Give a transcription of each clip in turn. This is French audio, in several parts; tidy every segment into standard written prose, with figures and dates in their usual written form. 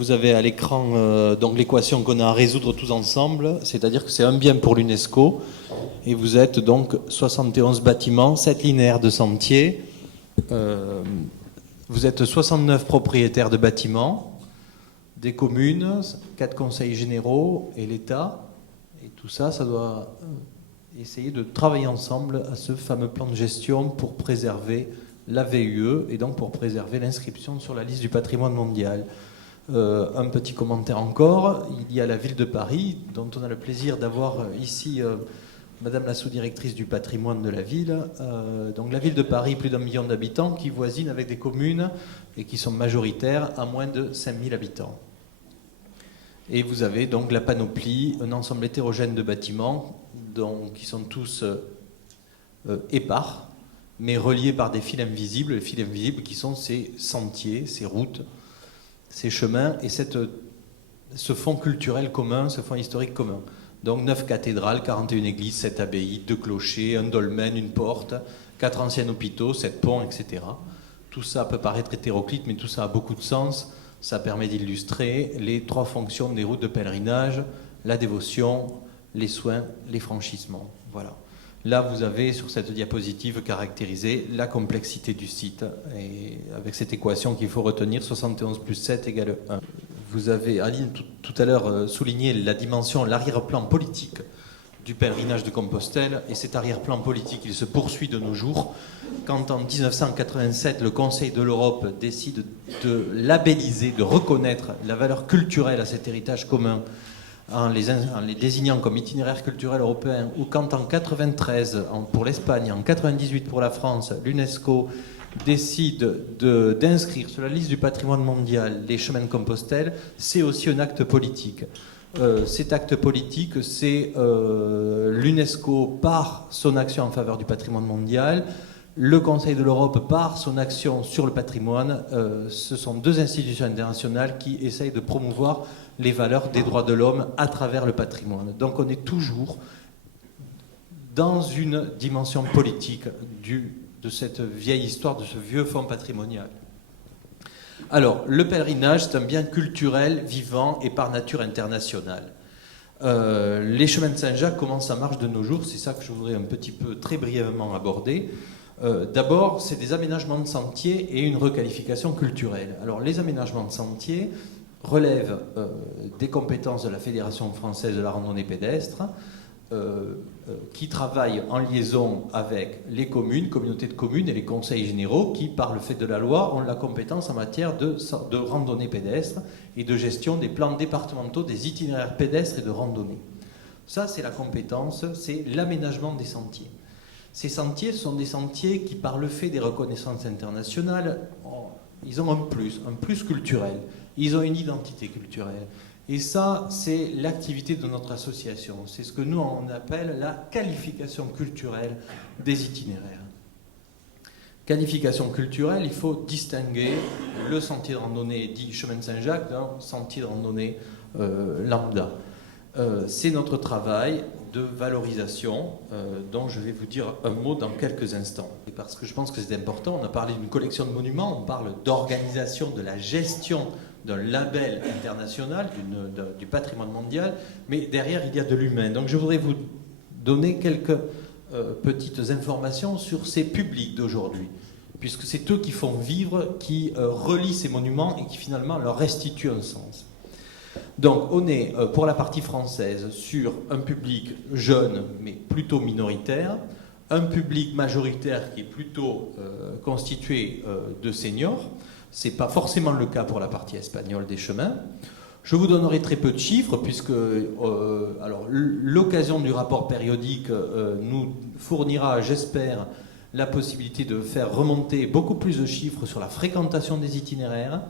vous avez à l'écran donc l'équation qu'on a à résoudre tous ensemble, c'est-à-dire que c'est un bien pour l'UNESCO, et vous êtes donc 71 bâtiments, 7 linéaires de sentiers, vous êtes 69 propriétaires de bâtiments, des communes, 4 conseils généraux et l'État, et tout ça, ça doit essayer de travailler ensemble à ce fameux plan de gestion pour préserver la VUE et donc pour préserver l'inscription sur la liste du patrimoine mondial. Un petit commentaire encore, il y a la ville de Paris, dont on a le plaisir d'avoir ici Madame la sous-directrice du patrimoine de la ville. Donc la ville de Paris, plus d'1 million d'habitants, qui voisine avec des communes et qui sont majoritaires à moins de 5000 habitants. Et vous avez donc la panoplie, un ensemble hétérogène de bâtiments qui sont tous épars, mais reliés par des fils invisibles, les fils invisibles qui sont ces sentiers, ces routes, ces chemins et ce fond culturel commun, ce fond historique commun. Donc 9 cathédrales, 41 églises, 7 abbayes, 2 clochers, un dolmen, une porte, 4 anciens hôpitaux, 7 ponts, etc. Tout ça peut paraître hétéroclite, mais tout ça a beaucoup de sens. Ça permet d'illustrer les 3 fonctions des routes de pèlerinage, la dévotion, les soins, les franchissements. Voilà. Là, vous avez sur cette diapositive caractérisé la complexité du site, et avec cette équation qu'il faut retenir, 71 plus 7 égale 1. Vous avez, Aline, tout à l'heure souligné la dimension, l'arrière-plan politique du pèlerinage de Compostelle, et cet arrière-plan politique, il se poursuit de nos jours, quand en 1987, le Conseil de l'Europe décide de labelliser, de reconnaître la valeur culturelle à cet héritage commun, en les désignant comme itinéraire culturel européen, ou quand en 93 pour l'Espagne, en 98 pour la France, l'UNESCO décide d'inscrire sur la liste du patrimoine mondial les chemins de Compostelle, c'est aussi un acte politique. Cet acte politique, c'est l'UNESCO par son action en faveur du patrimoine mondial, le Conseil de l'Europe par son action sur le patrimoine. Ce sont 2 institutions internationales qui essayent de promouvoir les valeurs des droits de l'homme à travers le patrimoine. Donc on est toujours dans une dimension politique de cette vieille histoire, de ce vieux fonds patrimonial. Alors, le pèlerinage, c'est un bien culturel, vivant et par nature international. Les chemins de Saint-Jacques, comment ça marche de nos jours, c'est ça que je voudrais un petit peu, très brièvement aborder. D'abord, c'est des aménagements de sentiers et une requalification culturelle. Alors, les aménagements de sentiers relèvent des compétences de la Fédération française de la randonnée pédestre, qui travaille en liaison avec les communes, communautés de communes et les conseils généraux qui, par le fait de la loi, ont la compétence en matière de randonnée pédestre et de gestion des plans départementaux des itinéraires pédestres et de randonnée. Ça, c'est la compétence, c'est l'aménagement des sentiers. Ces sentiers sont des sentiers qui, par le fait des reconnaissances internationales, ils ont un plus culturel. Ils ont une identité culturelle. Et ça, c'est l'activité de notre association. C'est ce que nous, on appelle la qualification culturelle des itinéraires. Qualification culturelle, il faut distinguer le sentier de randonnée dit chemin de Saint-Jacques d'un sentier de randonnée lambda. C'est notre travail de valorisation dont je vais vous dire un mot dans quelques instants. Et parce que je pense que c'est important, on a parlé d'une collection de monuments, on parle d'organisation, de la gestion d'un label international, du patrimoine mondial, mais derrière il y a de l'humain. Donc je voudrais vous donner quelques petites informations sur ces publics d'aujourd'hui, puisque c'est eux qui font vivre, qui relient ces monuments et qui finalement leur restituent un sens. Donc on est, pour la partie française, sur un public jeune, mais plutôt minoritaire, un public majoritaire qui est plutôt constitué de seniors. Ce n'est pas forcément le cas pour la partie espagnole des chemins. Je vous donnerai très peu de chiffres, puisque l'occasion du rapport périodique nous fournira, j'espère, la possibilité de faire remonter beaucoup plus de chiffres sur la fréquentation des itinéraires.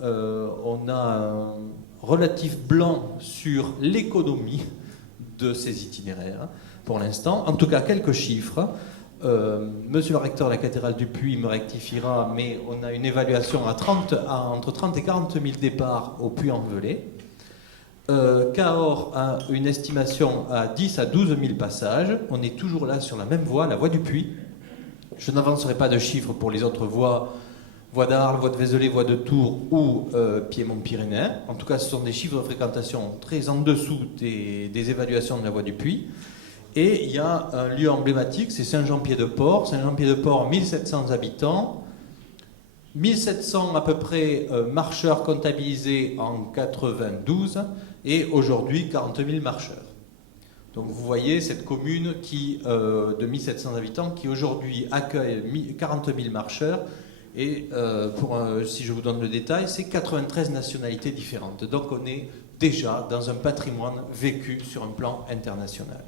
On a un relatif blanc sur l'économie de ces itinéraires, pour l'instant. En tout cas, quelques chiffres. Monsieur le recteur de la cathédrale du Puy me rectifiera, mais on a une évaluation entre 30 et 40 000 départs au Puy-en-Velay. Cahors a une estimation à 10 à 12 000 passages. On est toujours là sur la même voie, la voie du Puy. Je n'avancerai pas de chiffres pour les autres voies voie d'Arles, voie de Vézelay, voie de Tours ou Piémont-Pyrénées. En tout cas, ce sont des chiffres de fréquentation très en dessous des évaluations de la voie du Puy. Et il y a un lieu emblématique, c'est Saint-Jean-Pied-de-Port. Saint-Jean-Pied-de-Port, 1700 habitants, 1700 à peu près marcheurs comptabilisés en 92 et aujourd'hui 40 000 marcheurs. Donc vous voyez cette commune de 1700 habitants qui aujourd'hui accueille 40 000 marcheurs et si je vous donne le détail, c'est 93 nationalités différentes. Donc on est déjà dans un patrimoine vécu sur un plan international.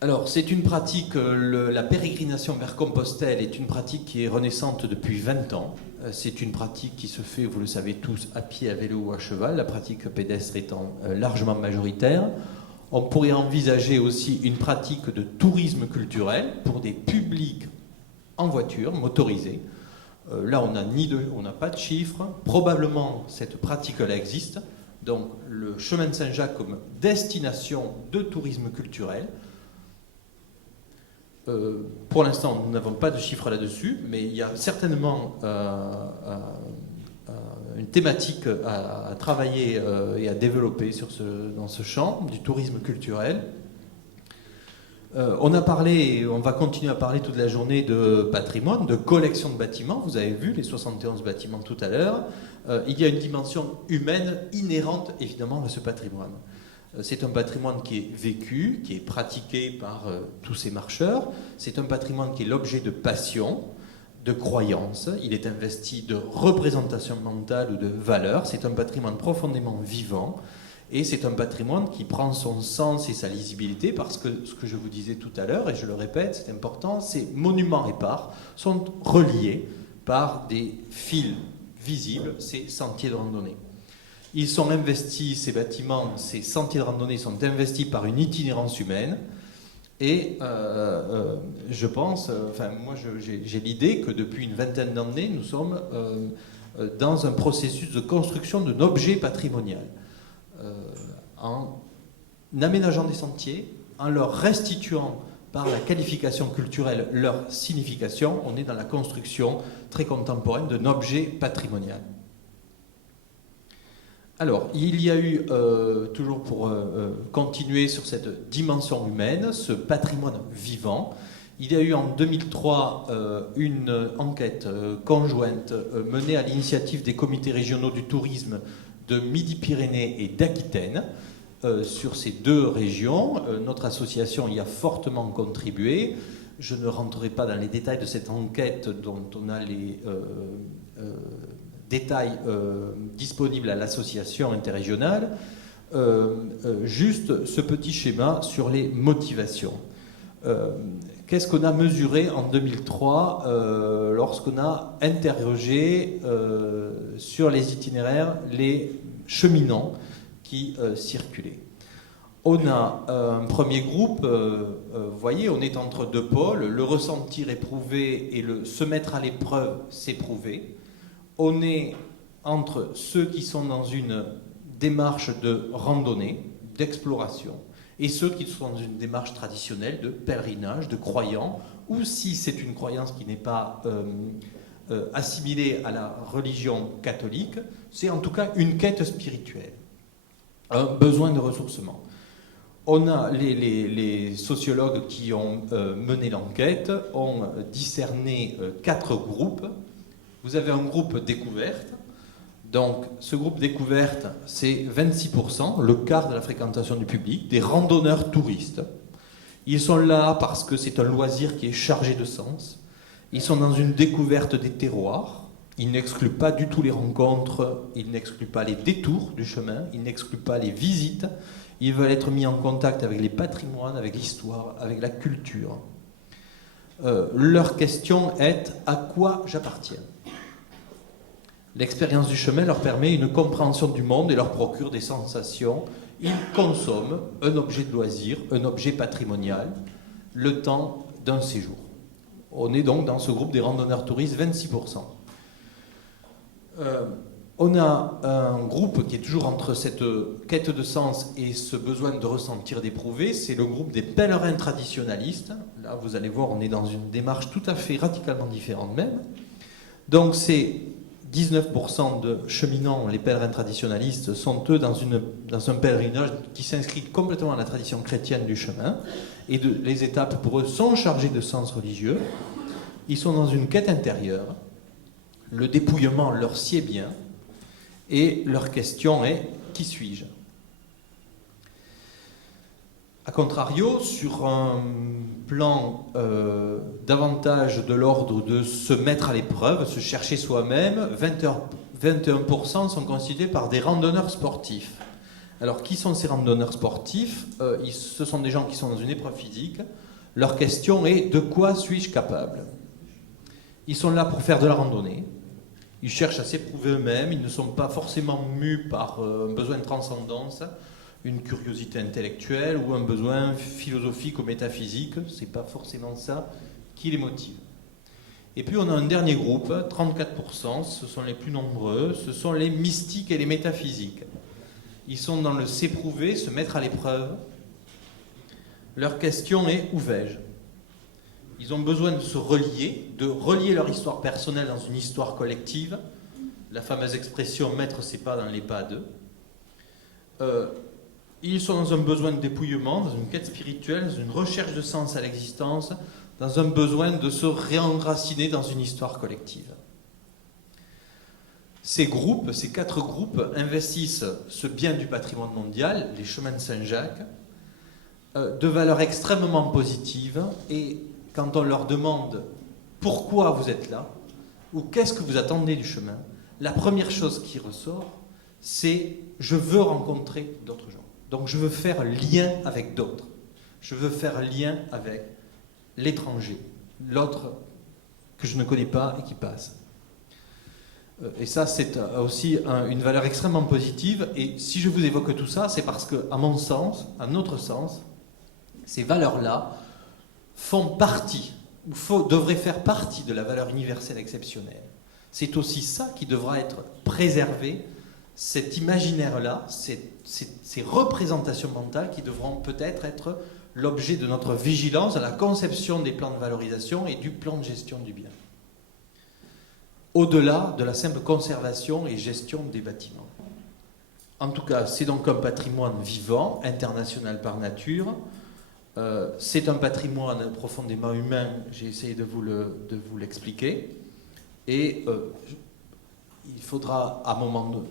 Alors, c'est une pratique, la pérégrination vers Compostelle est une pratique qui est renaissante depuis 20 ans. C'est une pratique qui se fait, vous le savez tous, à pied, à vélo ou à cheval, la pratique pédestre étant largement majoritaire. On pourrait envisager aussi une pratique de tourisme culturel pour des publics en voiture, motorisés. Là, on n'a pas de chiffres. Probablement, cette pratique-là existe. Donc, le chemin de Saint-Jacques comme destination de tourisme culturel. Pour l'instant, nous n'avons pas de chiffres là-dessus, mais il y a certainement une thématique à travailler et à développer dans ce champ du tourisme culturel. On a parlé, et on va continuer à parler toute la journée de patrimoine, de collection de bâtiments. Vous avez vu les 71 bâtiments tout à l'heure. Il y a une dimension humaine inhérente, évidemment, à ce patrimoine. C'est un patrimoine qui est vécu, qui est pratiqué par tous ces marcheurs. C'est un patrimoine qui est l'objet de passion, de croyance. Il est investi de représentation mentale ou de valeurs. C'est un patrimoine profondément vivant. Et c'est un patrimoine qui prend son sens et sa lisibilité parce que, ce que je vous disais tout à l'heure, et je le répète, c'est important, ces monuments épars sont reliés par des fils visibles, ces sentiers de randonnée. Ils sont investis, ces bâtiments, ces sentiers de randonnée sont investis par une itinérance humaine. Et je pense, moi j'ai l'idée que depuis une vingtaine d'années, nous sommes dans un processus de construction d'un objet patrimonial. En aménageant des sentiers, en leur restituant par la qualification culturelle leur signification, on est dans la construction très contemporaine d'un objet patrimonial. Alors, il y a eu, toujours pour continuer sur cette dimension humaine, ce patrimoine vivant, il y a eu en 2003 une enquête conjointe menée à l'initiative des comités régionaux du tourisme de Midi-Pyrénées et d'Aquitaine sur ces deux régions. Notre association y a fortement contribué. Je ne rentrerai pas dans les détails de cette enquête dont on a les détails disponibles à l'association interrégionale. Juste ce petit schéma sur les motivations. Qu'est-ce qu'on a mesuré en 2003 lorsqu'on a interrogé sur les itinéraires les cheminants qui circulaient? On a un premier groupe, vous voyez, on est entre deux pôles, le ressentir éprouvé et le se mettre à l'épreuve s'éprouver. On est entre ceux qui sont dans une démarche de randonnée, d'exploration, et ceux qui sont dans une démarche traditionnelle de pèlerinage, de croyants, ou si c'est une croyance qui n'est pas assimilée à la religion catholique, c'est en tout cas une quête spirituelle, un besoin de ressourcement. On a les sociologues qui ont mené l'enquête, ont discerné 4 groupes. Vous avez un groupe découverte. Donc, ce groupe découverte, c'est 26%, le quart de la fréquentation du public, des randonneurs touristes. Ils sont là parce que c'est un loisir qui est chargé de sens. Ils sont dans une découverte des terroirs. Ils n'excluent pas du tout les rencontres, ils n'excluent pas les détours du chemin, ils n'excluent pas les visites. Ils veulent être mis en contact avec les patrimoines, avec l'histoire, avec la culture. Leur question est « à quoi j'appartiens ?» L'expérience du chemin leur permet une compréhension du monde et leur procure des sensations. Ils consomment un objet de loisir, un objet patrimonial, le temps d'un séjour. On est donc dans ce groupe des randonneurs touristes, 26%. On a un groupe qui est toujours entre cette quête de sens et ce besoin de ressentir, d'éprouver. C'est le groupe des pèlerins traditionalistes. Là, vous allez voir, on est dans une démarche tout à fait radicalement différente même. Donc, c'est 19% de cheminants, les pèlerins traditionalistes, sont eux dans un pèlerinage qui s'inscrit complètement dans la tradition chrétienne du chemin. Et les étapes, pour eux, sont chargées de sens religieux. Ils sont dans une quête intérieure. Le dépouillement leur sied bien. Et leur question est « Qui suis-je » A contrario, sur un plan davantage de l'ordre de se mettre à l'épreuve, se chercher soi-même, 21% sont constitués par des randonneurs sportifs. Alors, qui sont ces randonneurs sportifs? Ce sont des gens qui sont dans une épreuve physique. Leur question est « De quoi suis-je capable ?» Ils sont là pour faire de la randonnée. Ils cherchent à s'éprouver eux-mêmes, ils ne sont pas forcément mus par un besoin de transcendance, une curiosité intellectuelle ou un besoin philosophique ou métaphysique. Ce n'est pas forcément ça qui les motive. Et puis on a un dernier groupe, 34%, ce sont les plus nombreux, ce sont les mystiques et les métaphysiques. Ils sont dans le s'éprouver, se mettre à l'épreuve. Leur question est « Où vais-je » Ils ont besoin de se relier, de relier leur histoire personnelle dans une histoire collective. La fameuse expression « mettre ses pas dans les pas d'eux ». Ils sont dans un besoin de dépouillement, dans une quête spirituelle, dans une recherche de sens à l'existence, dans un besoin de se réenraciner dans une histoire collective. Ces groupes, ces 4 groupes, investissent ce bien du patrimoine mondial, les chemins de Saint-Jacques, de valeurs extrêmement positives, et quand on leur demande pourquoi vous êtes là, ou qu'est-ce que vous attendez du chemin, la première chose qui ressort, c'est « je veux rencontrer d'autres gens ». Donc je veux faire lien avec d'autres. Je veux faire lien avec l'étranger, l'autre que je ne connais pas et qui passe. Et ça, c'est aussi une valeur extrêmement positive. Et si je vous évoque tout ça, c'est parce que, à mon sens, à notre sens, ces valeurs-là font partie, ou devraient faire partie de la valeur universelle exceptionnelle. C'est aussi ça qui devra être préservé, cet imaginaire-là, ces représentations mentales qui devront peut-être être l'objet de notre vigilance à la conception des plans de valorisation et du plan de gestion du bien. Au-delà de la simple conservation et gestion des bâtiments. En tout cas, c'est donc un patrimoine vivant, international par nature. C'est un patrimoine profondément humain, j'ai essayé de vous l'expliquer. Et il faudra à un moment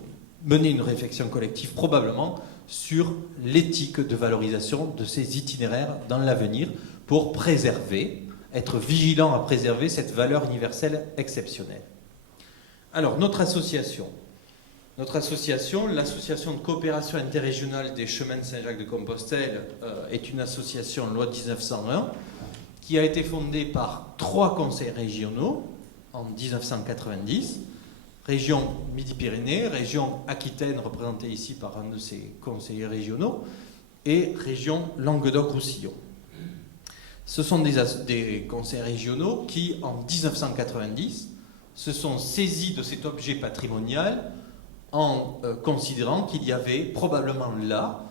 mener une réflexion collective, probablement, sur l'éthique de valorisation de ces itinéraires dans l'avenir pour préserver, être vigilant à préserver cette valeur universelle exceptionnelle. Alors, notre association, l'association de coopération interrégionale des chemins de Saint-Jacques-de-Compostelle est une association loi de 1901 qui a été fondée par 3 conseils régionaux en 1990, région Midi-Pyrénées, région Aquitaine représentée ici par un de ses conseillers régionaux et région Languedoc-Roussillon. Ce sont des conseils régionaux qui, en 1990, se sont saisis de cet objet patrimonial en considérant qu'il y avait probablement là,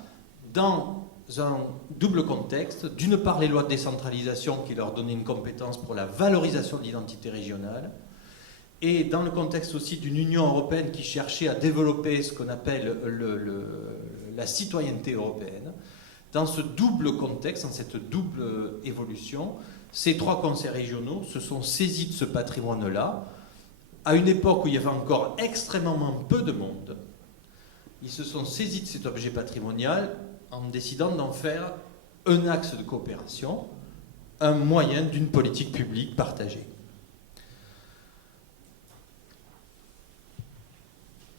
dans un double contexte, d'une part les lois de décentralisation qui leur donnaient une compétence pour la valorisation de l'identité régionale, et dans le contexte aussi d'une Union européenne qui cherchait à développer ce qu'on appelle la citoyenneté européenne. Dans ce double contexte, dans cette double évolution, ces 3 conseils régionaux se sont saisis de ce patrimoine-là, à une époque où il y avait encore extrêmement peu de monde. Ils se sont saisis de cet objet patrimonial en décidant d'en faire un axe de coopération, un moyen d'une politique publique partagée.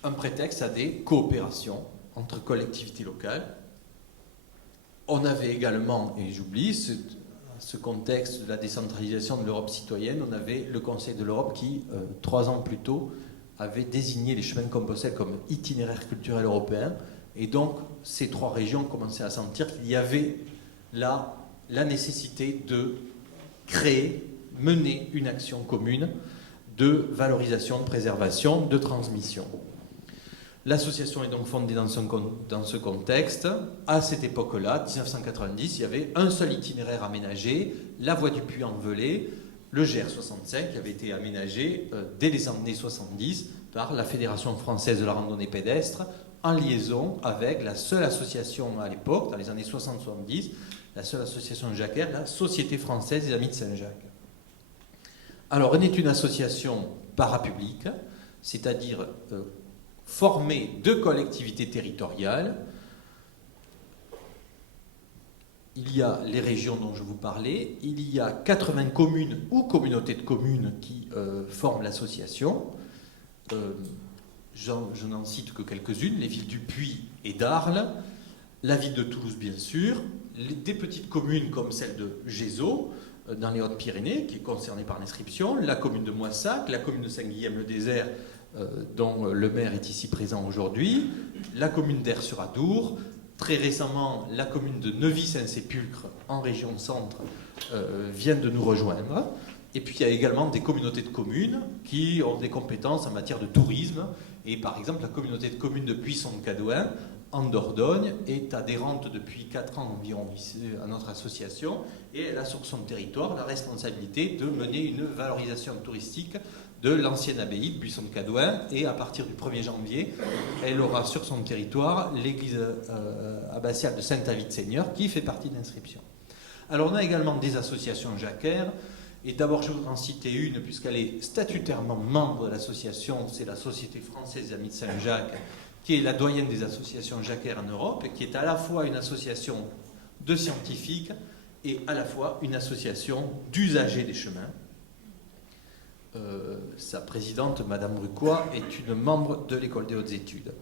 Un prétexte à des coopérations entre collectivités locales. On avait également, et j'oublie, ce contexte de la décentralisation de l'Europe citoyenne, on avait le Conseil de l'Europe qui, 3 ans plus tôt, avait désigné les chemins de Compostelle comme itinéraire culturel européen. Et donc, ces 3 régions commençaient à sentir qu'il y avait là la nécessité de créer, mener une action commune de valorisation, de préservation, de transmission. L'association est donc fondée dans ce contexte. À cette époque-là, 1990, il y avait un seul itinéraire aménagé, la voie du Puy-en-Velay, le GR65, qui avait été aménagé dès les années 70 par la Fédération française de la randonnée pédestre, en liaison avec la seule association à l'époque, dans les années 60-70, la seule association jacquaire, la Société française des Amis de Saint-Jacques. Alors, elle est une association parapublique, c'est-à-dire formée de collectivités territoriales. Il y a les régions dont je vous parlais, il y a 80 communes ou communautés de communes qui forment l'association. Je n'en cite que quelques-unes, les villes du Puy et d'Arles, la ville de Toulouse bien sûr, des petites communes comme celle de Gézeau, dans les Hautes-Pyrénées, qui est concernée par l'inscription, la commune de Moissac, la commune de Saint-Guilhem-le-Désert, dont le maire est ici présent aujourd'hui, la commune d'Aire-sur-Adour, très récemment la commune de Neuvy-Saint-Sépulcre, en région centre, vient de nous rejoindre. Et puis il y a également des communautés de communes qui ont des compétences en matière de tourisme. Et par exemple, la communauté de communes de Buisson-de-Cadouin, en Dordogne, est adhérente depuis 4 ans environ ici, à notre association, et elle a sur son territoire la responsabilité de mener une valorisation touristique de l'ancienne abbaye de Buisson-de-Cadouin, et à partir du 1er janvier, elle aura sur son territoire l'église abbatiale de Saint-Avit-Seigneur, qui fait partie de l'inscription. Alors on a également des associations jacquaires. Et d'abord, je voudrais en citer une, puisqu'elle est statutairement membre de l'association, c'est la Société française des Amis de Saint-Jacques, qui est la doyenne des associations jacquaires en Europe, et qui est à la fois une association de scientifiques et à la fois une association d'usagers des chemins. Sa présidente, Madame Rucois, est une membre de l'École des hautes études.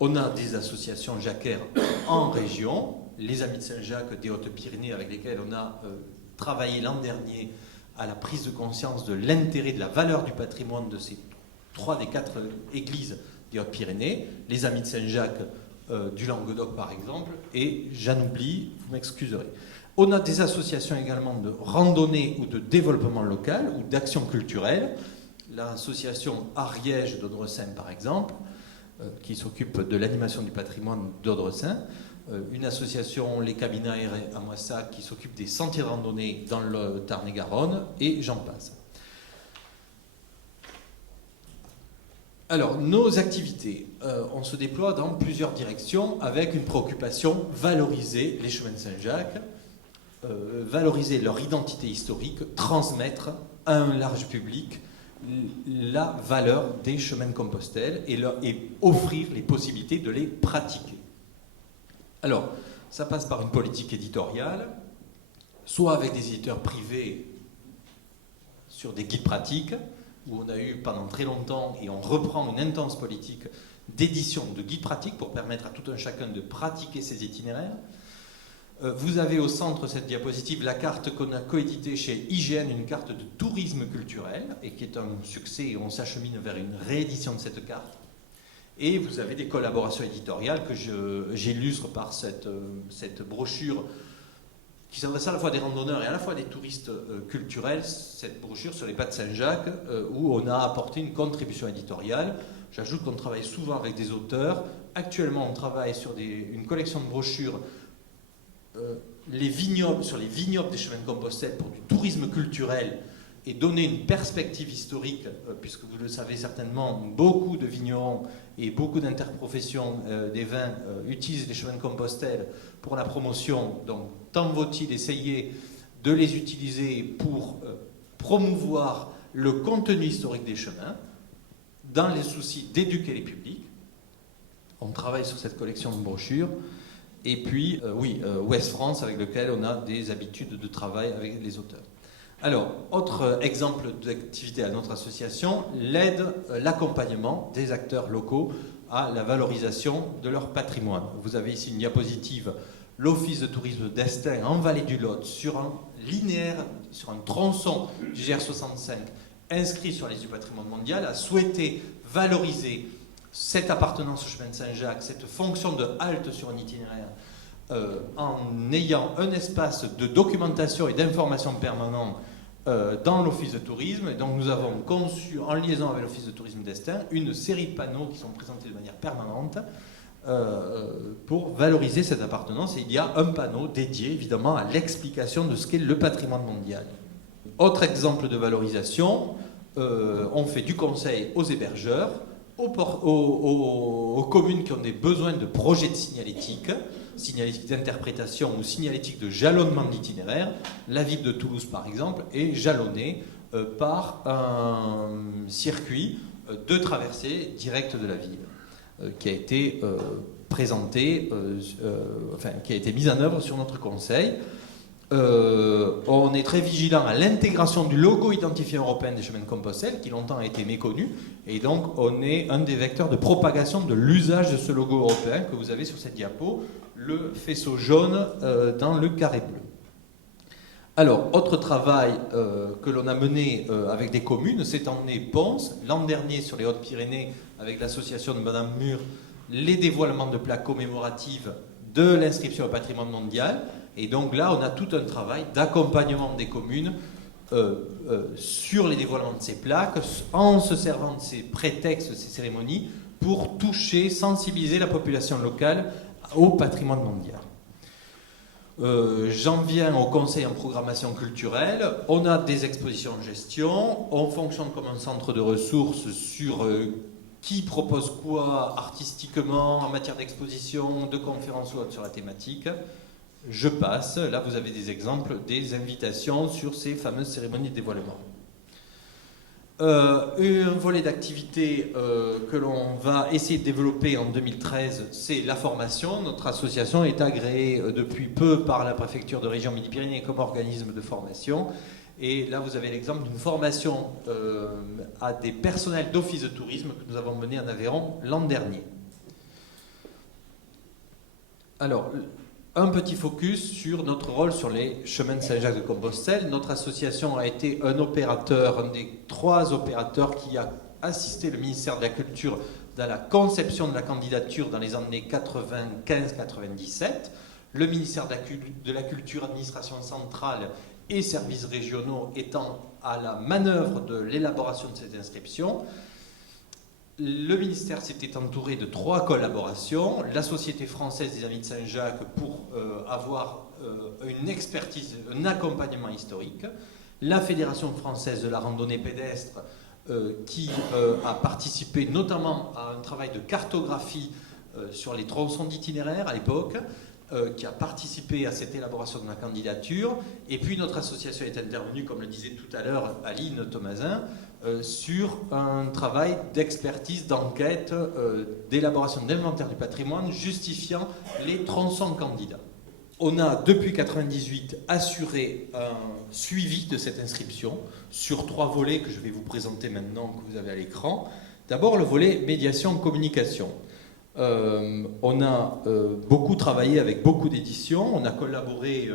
On a des associations jacquaires en région, les Amis de Saint-Jacques des Hautes-Pyrénées, avec lesquels on a travaillé l'an dernier à la prise de conscience de l'intérêt, de la valeur du patrimoine de ces 3 des 4 églises des Hautes-Pyrénées, les Amis de Saint-Jacques du Languedoc par exemple, et j'en oublie, vous m'excuserez. On a des associations également de randonnée ou de développement local ou d'action culturelle, l'association Ariège d'Audressein par exemple, qui s'occupe de l'animation du patrimoine d'Audressein, une association, les Cabinaires à Moissac, qui s'occupe des sentiers de randonnée dans le Tarn-et-Garonne, et j'en passe. Alors, nos activités, on se déploie dans plusieurs directions avec une préoccupation, valoriser les chemins de Saint-Jacques, valoriser leur identité historique, transmettre à un large public la valeur des chemins de Compostelle et offrir les possibilités de les pratiquer. Alors, ça passe par une politique éditoriale, soit avec des éditeurs privés sur des guides pratiques, où on a eu pendant très longtemps, et on reprend une intense politique d'édition de guides pratiques pour permettre à tout un chacun de pratiquer ses itinéraires. Vous avez au centre cette diapositive la carte qu'on a coéditée chez IGN, une carte de tourisme culturel, et qui est un succès, et on s'achemine vers une réédition de cette carte. Et vous avez des collaborations éditoriales que j'illustre par cette brochure qui s'adresse à la fois des randonneurs et à la fois des touristes culturels, cette brochure sur les pas de Saint-Jacques, où on a apporté une contribution éditoriale. J'ajoute qu'on travaille souvent avec des auteurs. Actuellement, on travaille sur une collection de brochures sur les vignobles des chemins de Compostelle pour du tourisme culturel et donner une perspective historique, puisque vous le savez certainement, beaucoup de vignerons et beaucoup d'interprofessions des vins utilisent les chemins de Compostelle pour la promotion. Donc, tant vaut-il essayer de les utiliser pour promouvoir le contenu historique des chemins, dans les soucis d'éduquer les publics. On travaille sur cette collection de brochures. Et puis, Ouest France, avec lequel on a des habitudes de travail avec les auteurs. Alors, autre exemple d'activité à notre association, l'aide, l'accompagnement des acteurs locaux à la valorisation de leur patrimoine. Vous avez ici une diapositive, l'Office de tourisme d'Estaing en Vallée du Lot, sur un linéaire, sur un tronçon du GR65 inscrit sur la liste du patrimoine mondial, a souhaité valoriser cette appartenance au chemin de Saint-Jacques, cette fonction de halte sur un itinéraire, en ayant un espace de documentation et d'information permanent dans l'Office de tourisme. Et donc nous avons conçu, en liaison avec l'Office de tourisme d'Estaing, une série de panneaux qui sont présentés de manière permanente pour valoriser cette appartenance. Et il y a un panneau dédié évidemment à l'explication de ce qu'est le patrimoine mondial. Autre exemple de valorisation, on fait du conseil aux hébergeurs, aux communes qui ont des besoins de projets de signalétique d'interprétation ou signalétique de jalonnement d'itinéraire. La ville de Toulouse, par exemple, est jalonnée par un circuit de traversée directe de la ville qui a été présenté, qui a été mis en œuvre sur notre conseil. On est très vigilant à l'intégration du logo identifiant européen des chemins de Compostelle, qui longtemps a été méconnu, et donc on est un des vecteurs de propagation de l'usage de ce logo européen que vous avez sur cette diapo, le faisceau jaune dans le carré bleu. Alors, autre travail que l'on a mené avec des communes, cette année Pons, l'an dernier sur les Hautes-Pyrénées, avec l'association de Madame Mur, les dévoilements de plaques commémoratives de l'inscription au patrimoine mondial. Et donc là, on a tout un travail d'accompagnement des communes sur les dévoilements de ces plaques, en se servant de ces prétextes, de ces cérémonies, pour toucher, sensibiliser la population locale au patrimoine mondial. J'en viens au conseil en programmation culturelle. On a des expositions en gestion, on fonctionne comme un centre de ressources sur qui propose quoi artistiquement, en matière d'exposition, de conférences ou autres sur la thématique. Je passe, là vous avez des exemples des invitations sur ces fameuses cérémonies de dévoilement. Un volet d'activité que l'on va essayer de développer en 2013, c'est la formation. Notre association est agréée depuis peu par la préfecture de région Midi-Pyrénées comme organisme de formation. Et là, vous avez l'exemple d'une formation à des personnels d'office de tourisme que nous avons mené en Aveyron l'an dernier. Alors, un petit focus sur notre rôle sur les chemins de Saint-Jacques de Compostelle. Notre association a été un opérateur, un des 3 opérateurs qui a assisté le ministère de la Culture dans la conception de la candidature dans les années 95-97. Le ministère de la Culture, administration centrale et services régionaux étant à la manœuvre de l'élaboration de cette inscription. Le ministère s'était entouré de 3 collaborations. La Société française des Amis de Saint-Jacques pour avoir une expertise, un accompagnement historique. La Fédération française de la randonnée pédestre qui a participé notamment à un travail de cartographie sur les tronçons d'itinéraire à l'époque, qui a participé à cette élaboration de la candidature. Et puis notre association est intervenue, comme le disait tout à l'heure Aline Thomasin, sur un travail d'expertise, d'enquête, d'élaboration d'inventaire du patrimoine justifiant les tronçons candidats. On a depuis 1998 assuré un suivi de cette inscription sur 3 volets que je vais vous présenter maintenant, que vous avez à l'écran. D'abord le volet médiation-communication. On a beaucoup travaillé avec beaucoup d'éditions, on a collaboré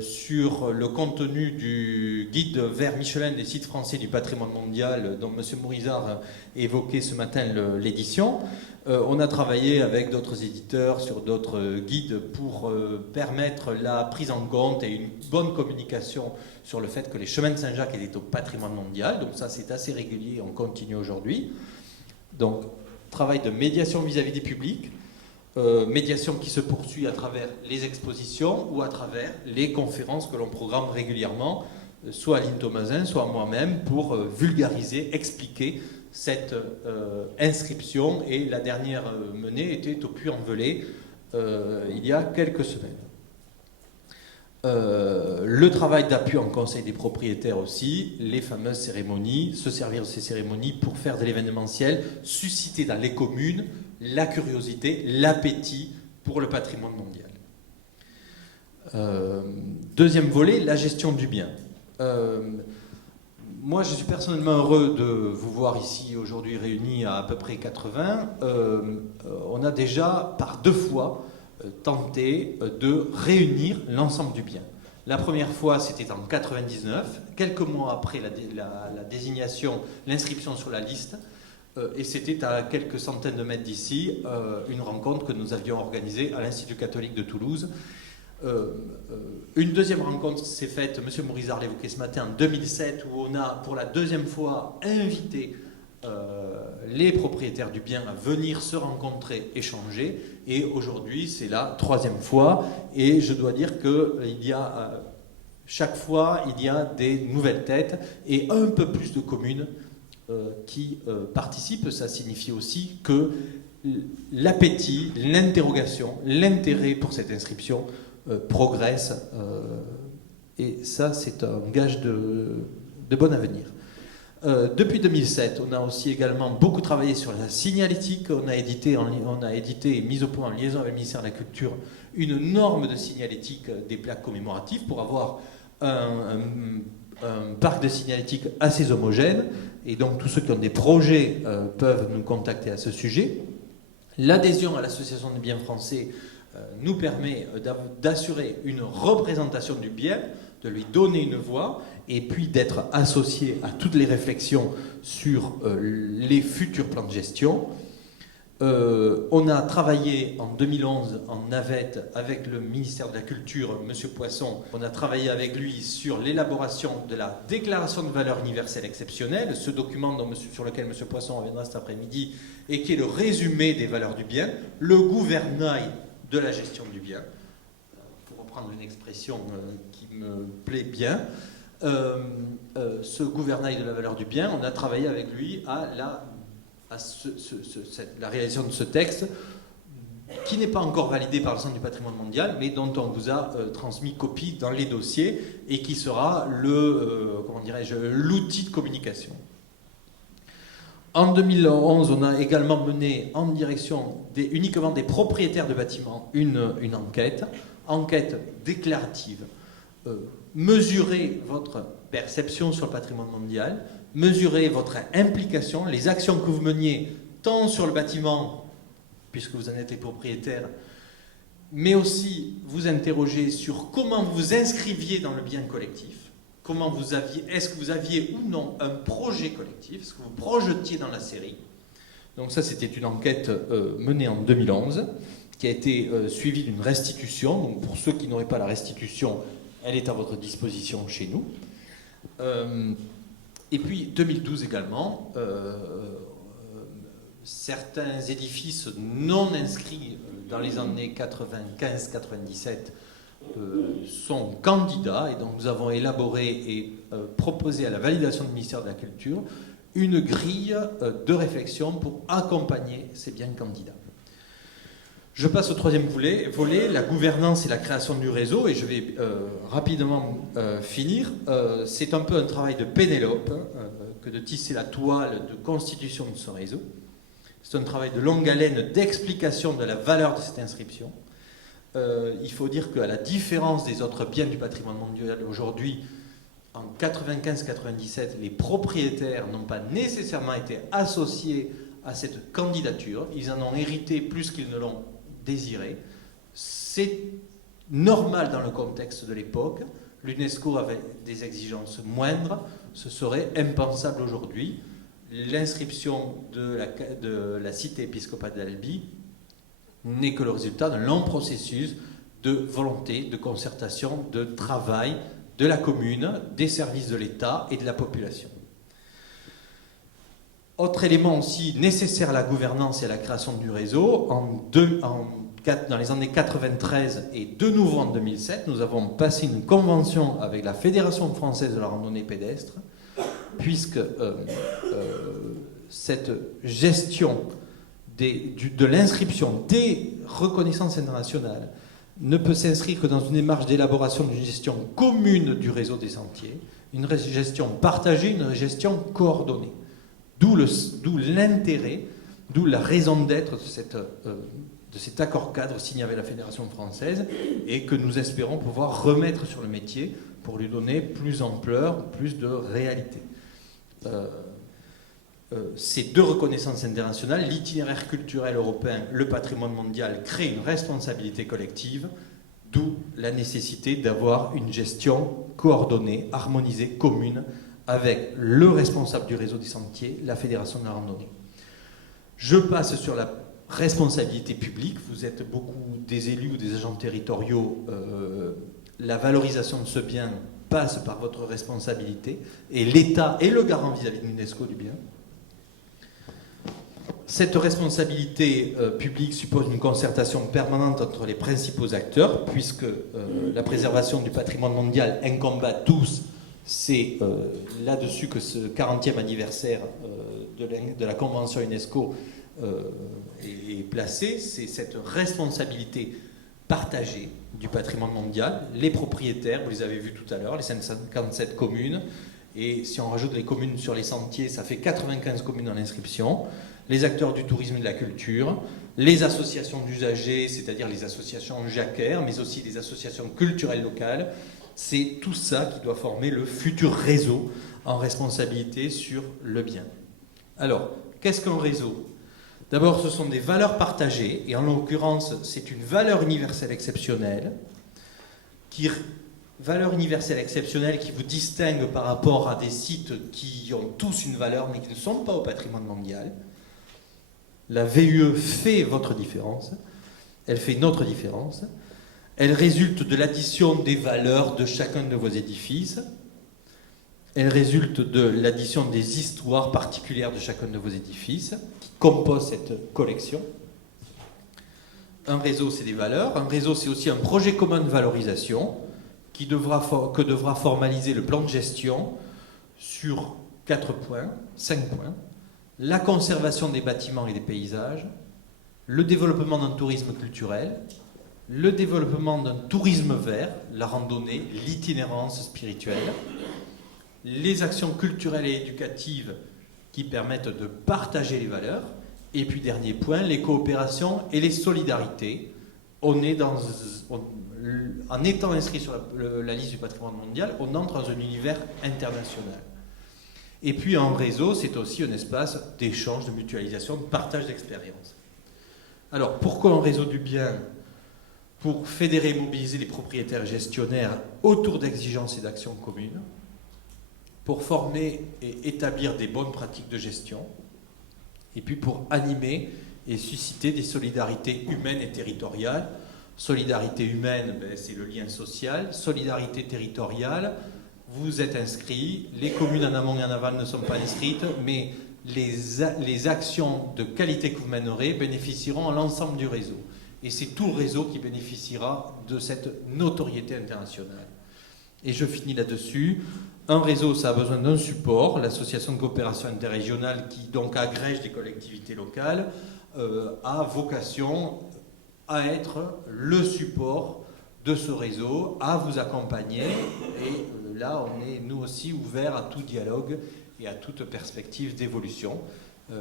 sur le contenu du guide vert Michelin des sites français du patrimoine mondial dont M. Mourizard évoquait ce matin l'édition. On a travaillé avec d'autres éditeurs sur d'autres guides pour permettre la prise en compte et une bonne communication sur le fait que les chemins de Saint-Jacques étaient au patrimoine mondial. Donc ça c'est assez régulier, on continue aujourd'hui. Donc travail de médiation vis-à-vis des publics, médiation qui se poursuit à travers les expositions ou à travers les conférences que l'on programme régulièrement, soit Aline Thomasin, soit moi-même, pour vulgariser, expliquer cette inscription. Et la dernière menée était au Puy-en-Velay il y a quelques semaines. Le travail d'appui en conseil des propriétaires aussi, les fameuses cérémonies, se servir de ces cérémonies pour faire de l'événementiel, susciter dans les communes la curiosité, l'appétit pour le patrimoine mondial. Deuxième volet, la gestion du bien. Moi, je suis personnellement heureux de vous voir ici aujourd'hui réunis à peu près 80. On a déjà par 2 fois tenté de réunir l'ensemble du bien. La première fois, c'était en 99, quelques mois après la désignation, l'inscription sur la liste, et c'était à quelques centaines de mètres d'ici, une rencontre que nous avions organisée à l'Institut catholique de Toulouse, Une deuxième rencontre s'est faite, M. Mourizard l'évoquait ce matin, en 2007, où on a pour la deuxième fois invité les propriétaires du bien à venir se rencontrer, échanger, et aujourd'hui c'est la troisième fois, et je dois dire que chaque fois il y a des nouvelles têtes et un peu plus de communes qui participent. Ça signifie aussi que l'appétit, l'interrogation, l'intérêt pour cette inscription progresse, et ça c'est un gage de bon avenir. Depuis 2007, on a aussi également beaucoup travaillé sur la signalétique. On a édité et mis au point en liaison avec le ministère de la Culture une norme de signalétique des plaques commémoratives pour avoir un parc de signalétique assez homogène. Et donc tous ceux qui ont des projets peuvent nous contacter à ce sujet. L'adhésion à l'association des biens français nous permet d'assurer une représentation du bien, de lui donner une voix, et puis d'être associé à toutes les réflexions sur les futurs plans de gestion. On a travaillé en 2011 en navette avec le ministère de la Culture, M. Poisson. On a travaillé avec lui sur l'élaboration de la déclaration de valeur universelle exceptionnelle, ce document sur lequel M. Poisson reviendra cet après-midi, et qui est le résumé des valeurs du bien, le gouvernail de la gestion du bien, pour reprendre une expression qui me plaît bien. Ce gouvernail de la valeur du bien, on a travaillé avec lui à la réalisation de ce texte, qui n'est pas encore validé par le Centre du patrimoine mondial, mais dont on vous a transmis copie dans les dossiers, et qui sera l'outil de communication. En 2011, on a également mené en direction uniquement des propriétaires de bâtiments une enquête déclarative. Mesurez votre perception sur le patrimoine mondial, mesurez votre implication, les actions que vous meniez tant sur le bâtiment, puisque vous en êtes les propriétaires, mais aussi vous interroger sur comment vous vous inscriviez dans le bien collectif. Est-ce que vous aviez ou non un projet collectif, est-ce que vous projetiez dans la série. Donc ça, c'était une enquête menée en 2011, qui a été suivie d'une restitution. Donc pour ceux qui n'auraient pas la restitution, elle est à votre disposition chez nous. Et puis 2012 également, certains édifices non inscrits dans les années 95-97 sont candidats, et donc nous avons élaboré et proposé à la validation du ministère de la Culture une grille de réflexion pour accompagner ces biens candidats. Je passe au troisième volet, la gouvernance et la création du réseau, et je vais rapidement finir. C'est un peu un travail de Pénélope que de tisser la toile de constitution de ce réseau. C'est un travail de longue haleine d'explication de la valeur de cette inscription. Il faut dire qu'à la différence des autres biens du patrimoine mondial aujourd'hui, en 95-97, les propriétaires n'ont pas nécessairement été associés à cette candidature. Ils en ont hérité plus qu'ils ne l'ont désiré. C'est normal dans le contexte de l'époque. L'UNESCO avait des exigences moindres. Ce serait impensable aujourd'hui. L'inscription de la cité épiscopale d'Albi n'est que le résultat d'un long processus de volonté, de concertation, de travail de la commune, des services de l'État et de la population. Autre élément aussi nécessaire à la gouvernance et à la création du réseau, dans les années 93 et de nouveau en 2007, nous avons passé une convention avec la Fédération française de la randonnée pédestre, puisque cette gestion de l'inscription des reconnaissances internationales ne peut s'inscrire que dans une démarche d'élaboration d'une gestion commune du réseau des sentiers, une gestion partagée, une gestion coordonnée. D'où l'intérêt, d'où la raison d'être de cet accord cadre signé avec la Fédération française, et que nous espérons pouvoir remettre sur le métier pour lui donner plus d'ampleur, plus de réalité. Ces deux reconnaissances internationales, l'itinéraire culturel européen, le patrimoine mondial, créent une responsabilité collective, d'où la nécessité d'avoir une gestion coordonnée, harmonisée, commune, avec le responsable du réseau des sentiers, la Fédération de la randonnée. Je passe sur la responsabilité publique. Vous êtes beaucoup des élus ou des agents territoriaux. La valorisation de ce bien passe par votre responsabilité et l'État est le garant vis-à-vis de l'UNESCO du bien. Cette responsabilité publique suppose une concertation permanente entre les principaux acteurs, puisque la préservation du patrimoine mondial incombe à tous. C'est là-dessus que ce 40e anniversaire de la Convention UNESCO est placé. C'est cette responsabilité partagée du patrimoine mondial. Les propriétaires, vous les avez vus tout à l'heure, les 57 communes, et si on rajoute les communes sur les sentiers, ça fait 95 communes en inscription. Les acteurs du tourisme et de la culture, les associations d'usagers, c'est-à-dire les associations jacquaires, mais aussi les associations culturelles locales. C'est tout ça qui doit former le futur réseau en responsabilité sur le bien. Alors, qu'est-ce qu'un réseau? D'abord, ce sont des valeurs partagées, et en l'occurrence, c'est une valeur universelle exceptionnelle, valeur universelle exceptionnelle qui vous distingue par rapport à des sites qui ont tous une valeur, mais qui ne sont pas au patrimoine mondial. La VUE fait votre différence, elle fait notre différence, elle résulte de l'addition des valeurs de chacun de vos édifices, elle résulte de l'addition des histoires particulières de chacun de vos édifices qui composent cette collection. Un réseau, c'est des valeurs, un réseau, c'est aussi un projet commun de valorisation que devra formaliser le plan de gestion sur 4 points, 5 points. La conservation des bâtiments et des paysages, le développement d'un tourisme culturel, le développement d'un tourisme vert, la randonnée, l'itinérance spirituelle, les actions culturelles et éducatives qui permettent de partager les valeurs, et puis dernier point, les coopérations et les solidarités. En étant inscrit sur la liste du patrimoine mondial, on entre dans un univers international. Et puis un réseau, c'est aussi un espace d'échange, de mutualisation, de partage d'expériences. Alors, pourquoi un réseau du bien? Pour fédérer et mobiliser les propriétaires et gestionnaires autour d'exigences et d'actions communes, pour former et établir des bonnes pratiques de gestion, et puis pour animer et susciter des solidarités humaines et territoriales. Solidarité humaine, c'est le lien social. Solidarité territoriale, vous êtes inscrits, les communes en amont et en aval ne sont pas inscrites, mais les actions de qualité que vous mènerez bénéficieront à l'ensemble du réseau. Et c'est tout le réseau qui bénéficiera de cette notoriété internationale. Et je finis là-dessus. Un réseau, ça a besoin d'un support, l'association de coopération interrégionale qui donc agrège des collectivités locales, a vocation à être le support de ce réseau, à vous accompagner. Et là, on est nous aussi ouverts à tout dialogue et à toute perspective d'évolution.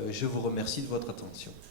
Je vous remercie de votre attention.